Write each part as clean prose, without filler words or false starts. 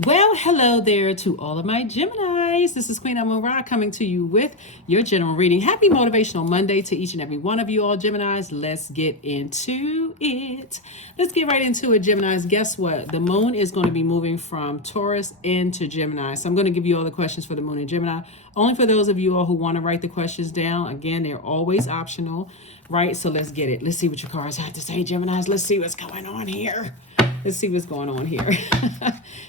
Well, hello there to all of my Geminis. This is Queen Amun Ra coming to you with your general reading. Happy Motivational Monday to each and every one of you all Geminis. Let's get into it. Let's get right into it, Geminis. Guess what? The moon is going to be moving from Taurus into Gemini. So I'm going to give you all the questions for the moon in Gemini. Only for those of you all who want to write the questions down. Again, they're always optional, right? So let's get it. Let's see what your cards have to say, Geminis. Let's see what's going on here. Let's see what's going on here.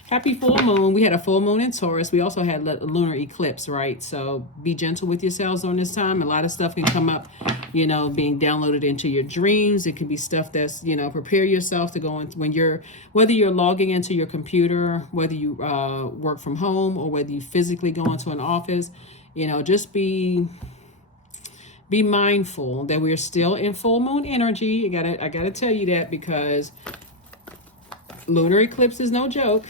Happy full moon. We had a full moon in Taurus. We also had a lunar eclipse, right? So be gentle with yourselves during this time. A lot of stuff can come up, being downloaded into your dreams. It can be stuff that's, prepare yourself to go in whether you're logging into your computer, whether you work from home or whether you physically go into an office, just be mindful that we're still in full moon energy. I gotta tell you that because lunar eclipse is no joke.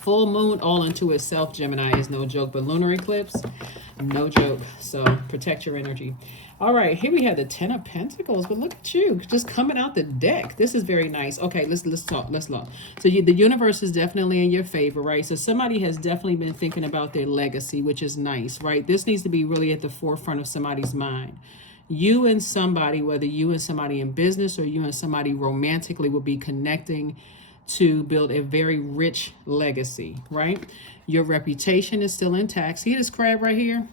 Full moon all into itself, Gemini, is no joke. But lunar eclipse, no joke. So protect your energy. All right, here we have the Ten of Pentacles. But look at you, just coming out the deck. This is very nice. Okay, let's talk. Let's look. So the universe is definitely in your favor, right? So somebody has definitely been thinking about their legacy, which is nice, right? This needs to be really at the forefront of somebody's mind. You and somebody, whether you and somebody in business or you and somebody romantically, will be connecting to build a very rich legacy, right? Your reputation is still intact. See this crab right here?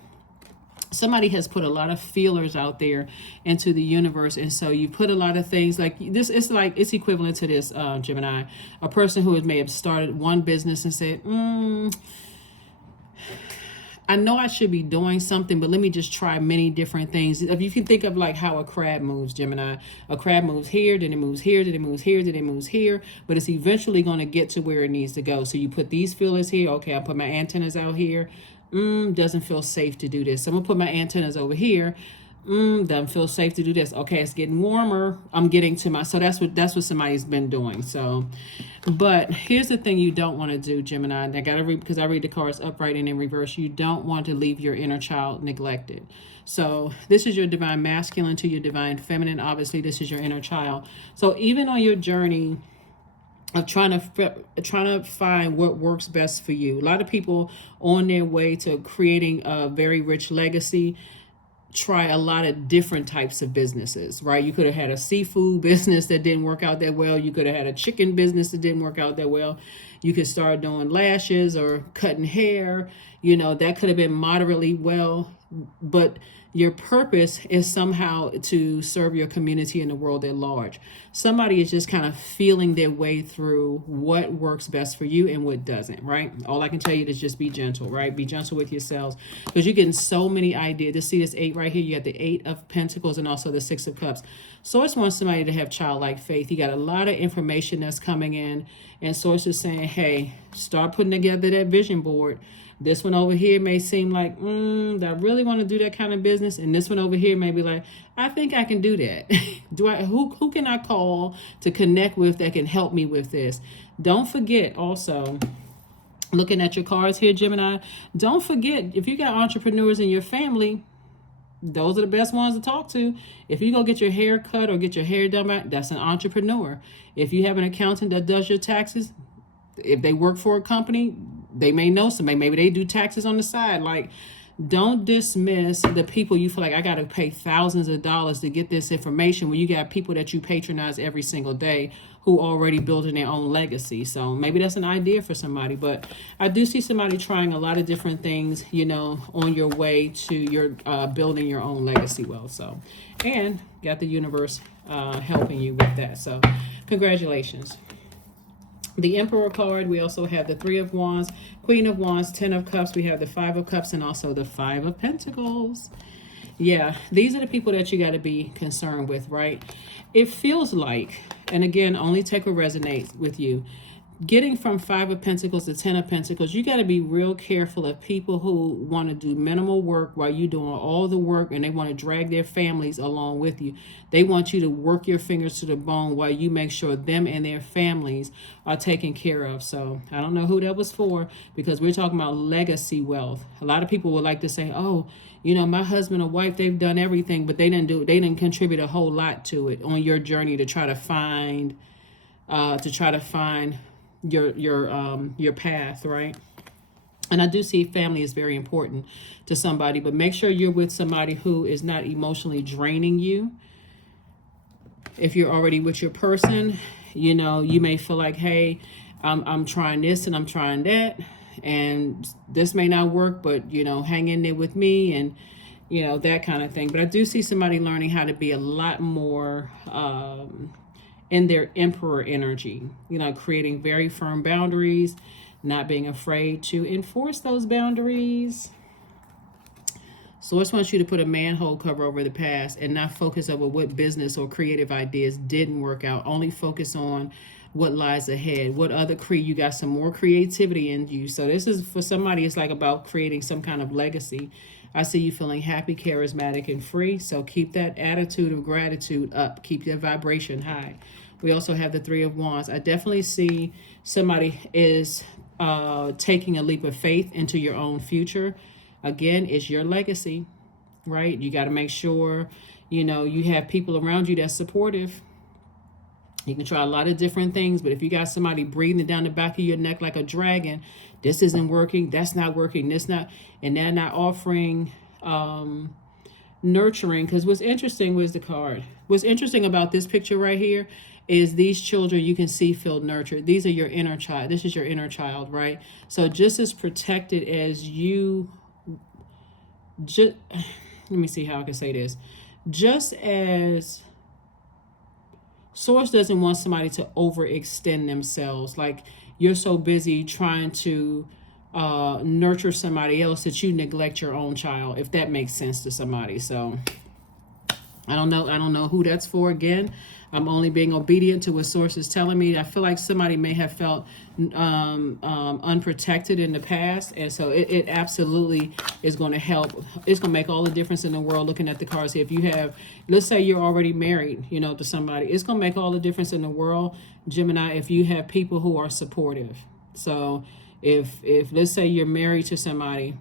Somebody has put a lot of feelers out there into the universe, and so you put a lot of things like this. It's equivalent to this, Gemini. A person who may have started one business and said, I know I should be doing something, but let me just try many different things. If you can think of like how a crab moves, Gemini, a crab moves here, then it moves here, then it moves here, then it moves here, but it's eventually going to get to where it needs to go. So you put these feelers here. Okay, I put my antennas out here. Doesn't feel safe to do this. So I'm gonna put my antennas over here. Doesn't feel safe to do this. Okay, it's getting warmer. I'm getting to my, so that's what somebody's been doing. So, but here's the thing you don't want to do, Gemini. And I gotta read, because I read the cards upright and in reverse. You don't want to leave your inner child neglected. So this is your divine masculine to your divine feminine. Obviously, this is your inner child. So even on your journey of trying to find what works best for you, a lot of people on their way to creating a very rich legacy try a lot of different types of businesses, right? You could have had a seafood business that didn't work out that well. You could have had a chicken business that didn't work out that well. You could start doing lashes or cutting hair. That could have been moderately well, but your purpose is somehow to serve your community and the world at large. Somebody is just kind of feeling their way through what works best for you and what doesn't, right? All I can tell you is just be gentle, right? Be gentle with yourselves, because you're getting so many ideas. Just see this 8 right here. You got the 8 of Pentacles and also the 6 of Cups. Source wants somebody to have childlike faith. You got a lot of information that's coming in, and Source is saying, hey, start putting together that vision board. This one over here may seem like, I really want to do that kind of business. And this one over here may be like, I think I can do that. Who can I call to connect with that can help me with this? Don't forget also, looking at your cards here, Gemini, don't forget, if you got entrepreneurs in your family, those are the best ones to talk to. If you go get your hair cut or get your hair done, that's an entrepreneur. If you have an accountant that does your taxes, if they work for a company, they may know somebody. Maybe they do taxes on the side. Like, don't dismiss the people you feel like I got to pay thousands of dollars to get this information when you got people that you patronize every single day who already building their own legacy. So maybe that's an idea for somebody. But I do see somebody trying a lot of different things, on your way to your building your own legacy wealth. So, and got the universe helping you with that. So congratulations. The Emperor card, we also have the 3 of Wands, Queen of Wands, 10 of Cups. We have the 5 of Cups and also the 5 of Pentacles. Yeah, these are the people that you got to be concerned with, right? It feels like, and again, only take what resonates with you, getting from 5 of Pentacles to 10 of Pentacles, you got to be real careful of people who want to do minimal work while you're doing all the work, and they want to drag their families along with you. They want you to work your fingers to the bone while you make sure them and their families are taken care of. So I don't know who that was for, because we're talking about legacy wealth. A lot of people would like to say, oh, my husband or wife, they've done everything, but they didn't contribute a whole lot to it on your journey to try to find your path, right? And I do see family is very important to somebody, but make sure you're with somebody who is not emotionally draining you. If you're already with your person, you know, you may feel like, hey, I'm trying this and I'm trying that, and this may not work, but, you know, hang in there with me, and, you know, that kind of thing. But I do see somebody learning how to be a lot more in their emperor energy, you know, creating very firm boundaries, not being afraid to enforce those boundaries. Source wants you to put a manhole cover over the past and not focus over what business or creative ideas didn't work out. Only focus on what lies ahead. What other you got some more creativity in you. So this is for somebody, it's like about creating some kind of legacy. I see you feeling happy, charismatic, and free. So keep that attitude of gratitude up. Keep your vibration high. We also have the Three of Wands. I definitely see somebody is taking a leap of faith into your own future. Again, it's your legacy, right? You got to make sure, you know, you have people around you that's supportive. You can try a lot of different things, but if you got somebody breathing down the back of your neck like a dragon, this isn't working, that's not working, this not, and they're not offering nurturing. Because what's interesting was the card. What's interesting about this picture right here is these children you can see feel nurtured. These are your inner child. This is your inner child, right? So just as protected as you, let me see how I can say this. Just as Source doesn't want somebody to overextend themselves, like you're so busy trying to nurture somebody else that you neglect your own child, if that makes sense to somebody. So I don't know who that's for. Again, I'm only being obedient to what Source is telling me. I feel like somebody may have felt unprotected in the past, and so it absolutely is going to help. It's going to make all the difference in the world. Looking at the cards here, if you have, let's say you're already married, you know, to somebody, it's going to make all the difference in the world, Gemini, if you have people who are supportive. So if let's say you're married to somebody,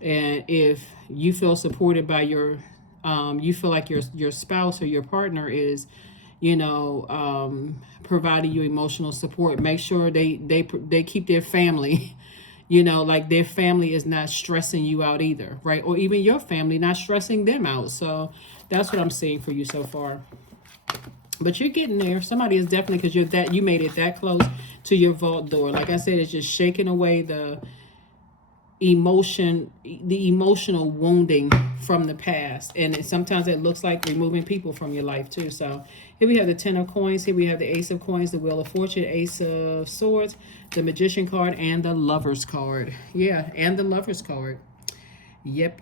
and if you feel supported by your you feel like your spouse or your partner is, you know, providing you emotional support, make sure they keep their family, you know, like their family is not stressing you out either, right? Or even your family not stressing them out. So that's what I'm seeing for you so far. But you're getting there. Somebody is definitely, because you made it that close to your vault door. Like I said, it's just shaking away the emotional wounding from the past, and sometimes it looks like removing people from your life too. So here we have the Ten of Coins, here we have the Ace of Coins, the Wheel of Fortune, Ace of Swords, the Magician card, and the Lover's card. Yeah, and the Lover's card. Yep.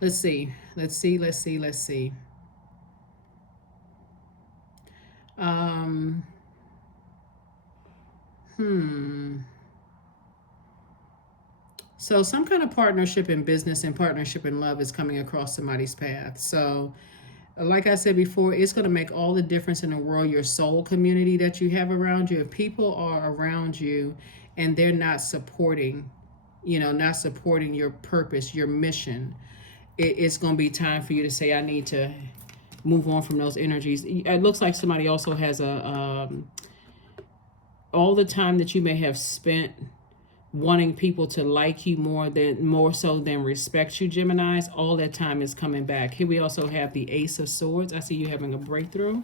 Let's see. So some kind of partnership in business and partnership in love is coming across somebody's path. So like I said before, it's going to make all the difference in the world, your soul community that you have around you. If people are around you and they're not supporting, you know, not supporting your purpose, your mission, it's going to be time for you to say, I need to move on from those energies. It looks like somebody also has all the time that you may have spent wanting people to like you more so than respect you, Geminis, all that time is coming back. Here we also have the Ace of Swords. I see you having a breakthrough.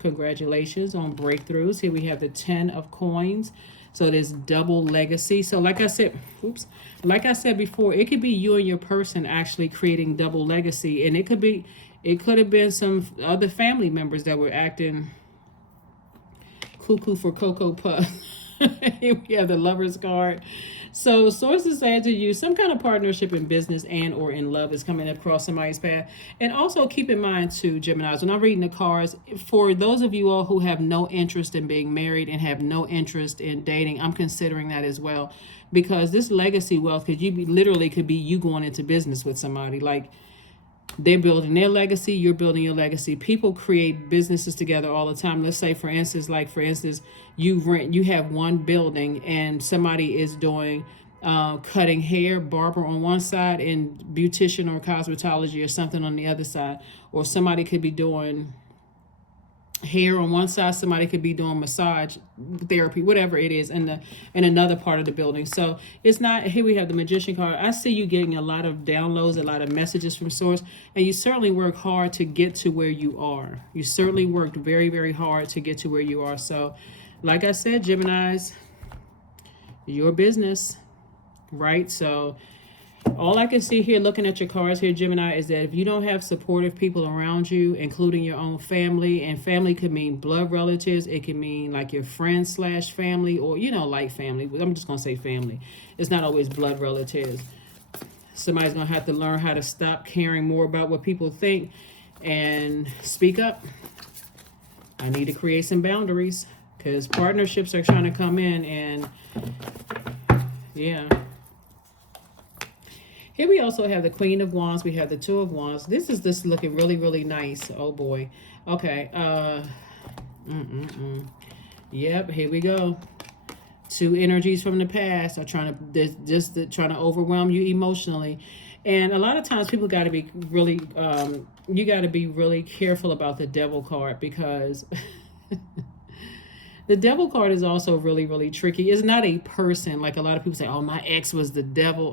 Congratulations on breakthroughs. Here we have the Ten of Coins. So there's double legacy. So like I said before, it could be you and your person actually creating double legacy. And it could have been some other family members that were acting cuckoo for Cocoa Puff. Here we have the Lover's card. So sources saying to you, some kind of partnership in business and or in love is coming across somebody's path. And also keep in mind too, Geminis, when I'm reading the cards, for those of you all who have no interest in being married and have no interest in dating, I'm considering that as well. Because this legacy wealth could be you going into business with somebody. Like, they're building their legacy, you're building your legacy. People create businesses together all the time. Let's say, for instance, you have one building and somebody is doing cutting hair, barber on one side, and beautician or cosmetology or something on the other side. Or somebody could be doing Here on one side, somebody could be doing massage therapy, whatever it is, in another part of the building. So it's not, here we have the Magician card. I see you getting a lot of downloads, a lot of messages from source, and you certainly work hard to get to where you are. You certainly worked very, very hard to get to where you are. So like I said, Geminis, your business, right? So all I can see here looking at your cards here, Gemini, is that if you don't have supportive people around you, including your own family, and family could mean blood relatives, it can mean like your friends / family, or, you know, like family. I'm just going to say family. It's not always blood relatives. Somebody's going to have to learn how to stop caring more about what people think and speak up. I need to create some boundaries because partnerships are trying to come in, and yeah. Here we also have the Queen of Wands. We have the Two of Wands. This is just looking really, really nice. Oh, boy. Okay. Yep, here we go. Two energies from the past are trying to overwhelm you emotionally. And a lot of times people got to be really, you got to be really careful about the Devil card, because the Devil card is also really, really tricky. It's not a person. Like a lot of people say, oh, my ex was the devil.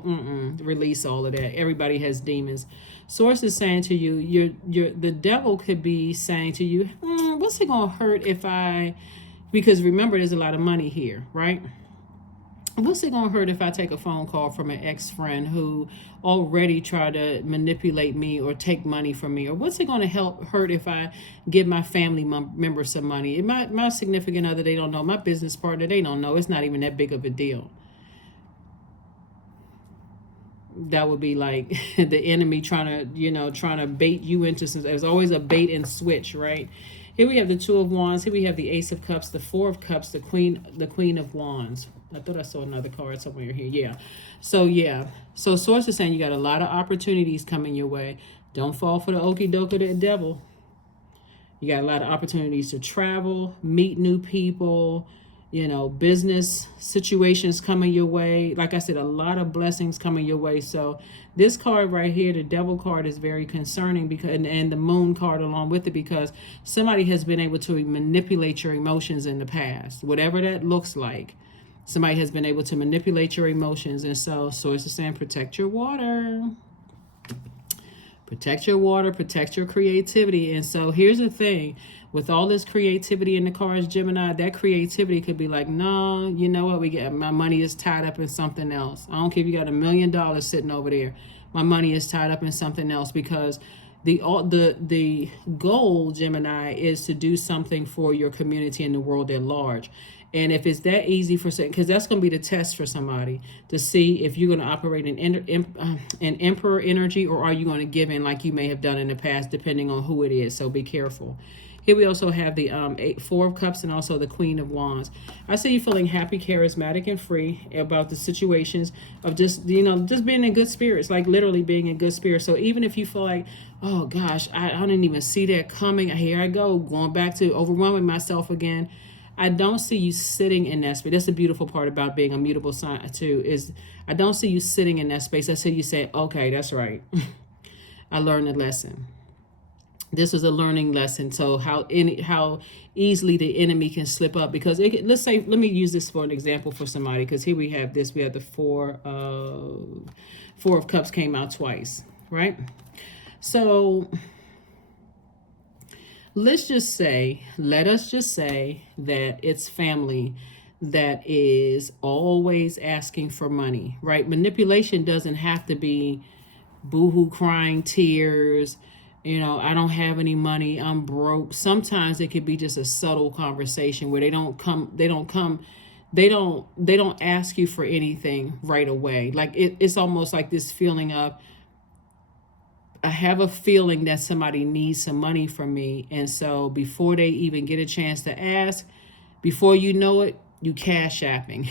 Release all of that. Everybody has demons. Source is saying to you, the devil could be saying to you, what's it going to hurt if I, because remember, there's a lot of money here, right? What's it going to hurt if I take a phone call from an ex-friend who already tried to manipulate me or take money from me? Or what's it going to hurt if I give my family member some money? My significant other, they don't know. My business partner, they don't know. It's not even that big of a deal. That would be like the enemy trying to bait you into some. There's always a bait and switch, right? Here we have the Two of Wands. Here we have the Ace of Cups, the Four of Cups, the Queen of Wands. I thought I saw another card somewhere here. Yeah. So source is saying you got a lot of opportunities coming your way. Don't fall for the okie doke of the devil. You got a lot of opportunities to travel, meet new people, business situations coming your way. Like I said, a lot of blessings coming your way. So this card right here, the Devil card, is very concerning, because and the Moon card along with it, because somebody has been able to manipulate your emotions in the past, whatever that looks like. Somebody has been able to manipulate your emotions. And so source is saying protect your water. Protect your water, protect your creativity. And so here's the thing. With all this creativity in the cards, Gemini, that creativity could be like, no, you know what? My money is tied up in something else. I don't care if you got $1 million sitting over there. My money is tied up in something else, because the goal, Gemini, is to do something for your community and the world at large. And if it's that easy because that's going to be the test for somebody to see if you're going to operate in emperor energy, or are you going to give in like you may have done in the past, depending on who it is. So be careful. Here we also have the Four of Cups and also the Queen of Wands. I see you feeling happy, charismatic, and free about the situations of just being in good spirits, like literally being in good spirits. So even if you feel like, oh gosh, I didn't even see that coming. Here I go, going back to overwhelming myself again. I don't see you sitting in that space. That's the beautiful part about being a mutable sign too, is I don't see you sitting in that space. I see you say, okay, that's right. I learned a lesson. This is a learning lesson. So how easily the enemy can slip up, because let me use this for an example for somebody, because here we have the Four of Cups came out twice, right? So let us just say that it's family that is always asking for money, right? Manipulation doesn't have to be boohoo crying tears, I don't have any money, I'm broke. Sometimes it could be just a subtle conversation where they don't ask you for anything right away. Like it's almost like this feeling of, I have a feeling that somebody needs some money from me. And so before they even get a chance to ask, before you know it, you cash-apping.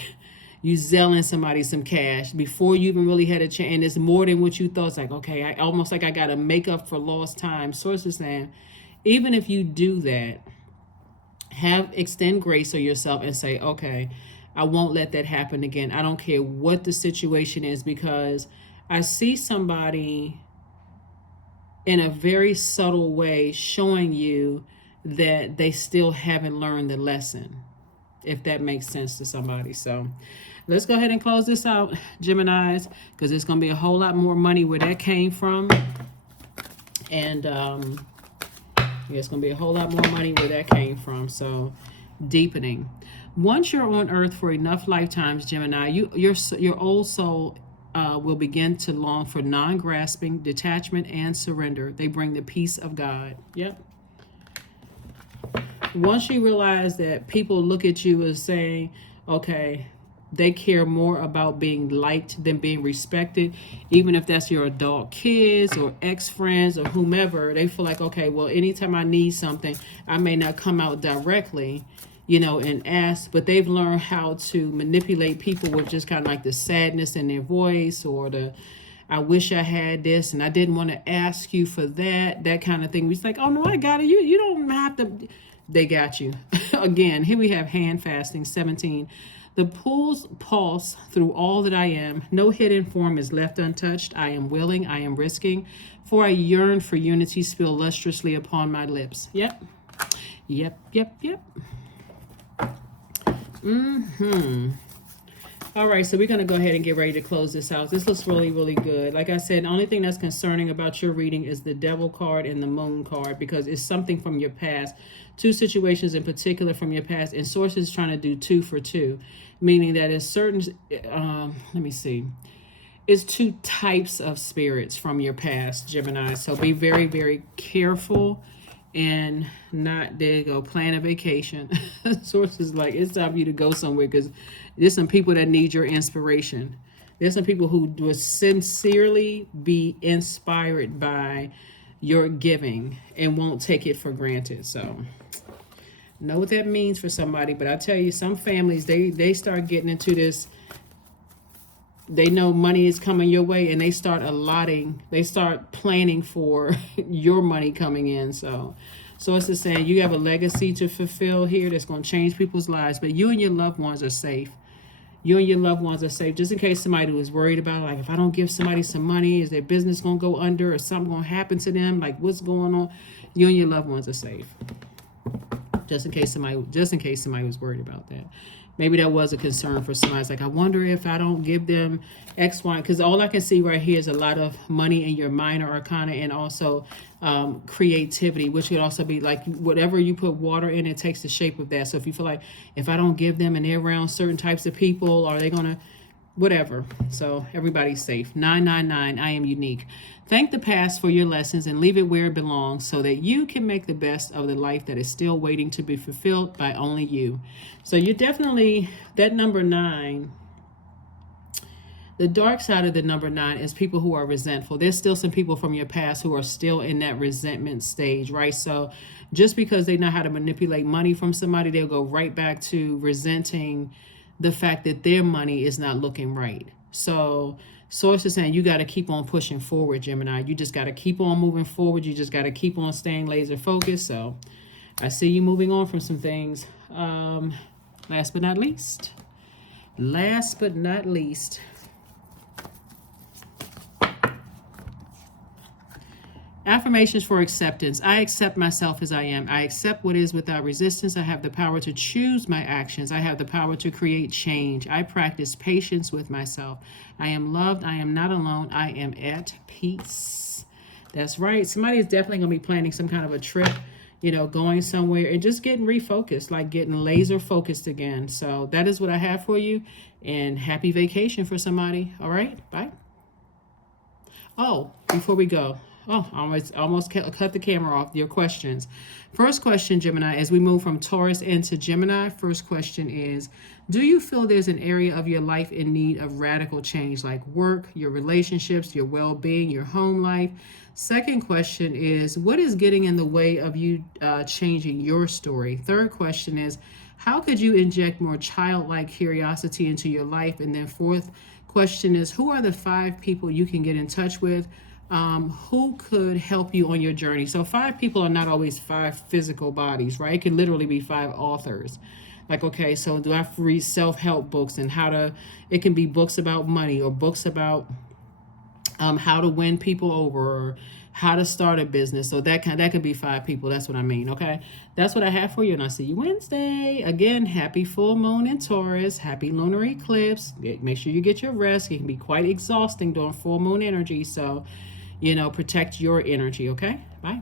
You selling somebody some cash before you even really had a chance. And it's more than what you thought. It's like, okay, I got to make up for lost time. Sources saying, even if you do that, extend grace on yourself and say, okay, I won't let that happen again. I don't care what the situation is, because I see somebody in a very subtle way showing you that they still haven't learned the lesson, if that makes sense to somebody. So let's go ahead and close this out, Geminis, because it's going to be a whole lot more money where that came from. And yeah, it's going to be a whole lot more money where that came from. So deepening. Once you're on earth for enough lifetimes, Gemini, your old soul will begin to long for non-grasping, detachment, and surrender. They bring the peace of God. Yep. Once you realize that people look at you as saying, okay, they care more about being liked than being respected, even if that's your adult kids or ex-friends or whomever, they feel like, okay, well, anytime I need something, I may not come out directly, and ask, but they've learned how to manipulate people with just kind of like the sadness in their voice, or the, I wish I had this and I didn't want to ask you for that kind of thing. It's like, oh no, I got it. You don't have to. They got you. Again, here we have hand fasting, 17. The pulse through all that I am. No hidden form is left untouched. I am willing, I am risking. For I yearn for unity, spill lustrously upon my lips. Yep. All right, so we're going to go ahead and get ready to close this out. This looks really, really good. Like I said, the only thing that's concerning about your reading is the Devil card and the Moon card, because it's something from your past. Two situations in particular from your past, and Source is trying to do 2 for 2, meaning that it's certain, let me see. It's 2 types of spirits from your past, Gemini. So be very, very careful and not, there you go, plan a vacation. Source is like, it's time for you to go somewhere, because there's some people that need your inspiration. There's some people who would sincerely be inspired by your giving and won't take it for granted. So know what that means for somebody. But I tell you, some families, they start getting into this. They know money is coming your way, and they start planning for your money coming in. So it's just saying you have a legacy to fulfill here that's going to change people's lives, but you and your loved ones are safe. You and your loved ones are safe, just in case somebody was worried about, like, if I don't give somebody some money, is their business going to go under, or something going to happen to them? Like, what's going on? You and your loved ones are safe. Just in case somebody was worried about that. Maybe that was a concern for somebody. It's like, I wonder if I don't give them X, Y, because all I can see right here is a lot of money in your minor arcana, and also creativity, which could also be like whatever you put water in, it takes the shape of that. So if you feel like, if I don't give them and they're around certain types of people, are they going to, whatever. So everybody's safe. 999, I am unique. Thank the past for your lessons and leave it where it belongs, so that you can make the best of the life that is still waiting to be fulfilled by only you. So you're definitely, that number 9, the dark side of the number 9 is people who are resentful. There's still some people from your past who are still in that resentment stage, right? So just because they know how to manipulate money from somebody, they'll go right back to resenting the fact that their money is not looking right. So Source is saying you got to keep on pushing forward, Gemini. You just got to keep on moving forward. You just got to keep on staying laser focused. So I see you moving on from some things. Last but not least, affirmations for acceptance. I accept myself as I am. I accept what is without resistance. I have the power to choose my actions. I have the power to create change. I practice patience with myself. I am loved. I am not alone. I am at peace. That's right. Somebody is definitely going to be planning some kind of a trip, going somewhere and just getting refocused, like getting laser focused again. So that is what I have for you. And happy vacation for somebody. All right. Bye. Oh, before we go. Oh, I almost cut the camera off. Your questions. First question, Gemini, as we move from Taurus into Gemini, first question is, do you feel there's an area of your life in need of radical change, like work, your relationships, your well-being, your home life? Second question is, what is getting in the way of you changing your story? Third question is, how could you inject more childlike curiosity into your life? And then fourth question is, who are the 5 people you can get in touch with who could help you on your journey? So 5 people are not always 5 physical bodies, right? It can literally be 5 authors. Like, okay, so do I read self-help books and it can be books about money, or books about how to win people over, or how to start a business. So that could be 5 people. That's what I mean. Okay, that's what I have for you, and I'll see you Wednesday. Again, happy full moon in Taurus. Happy lunar eclipse. Make sure you get your rest. It can be quite exhausting during full moon energy. So, protect your energy. Okay, bye.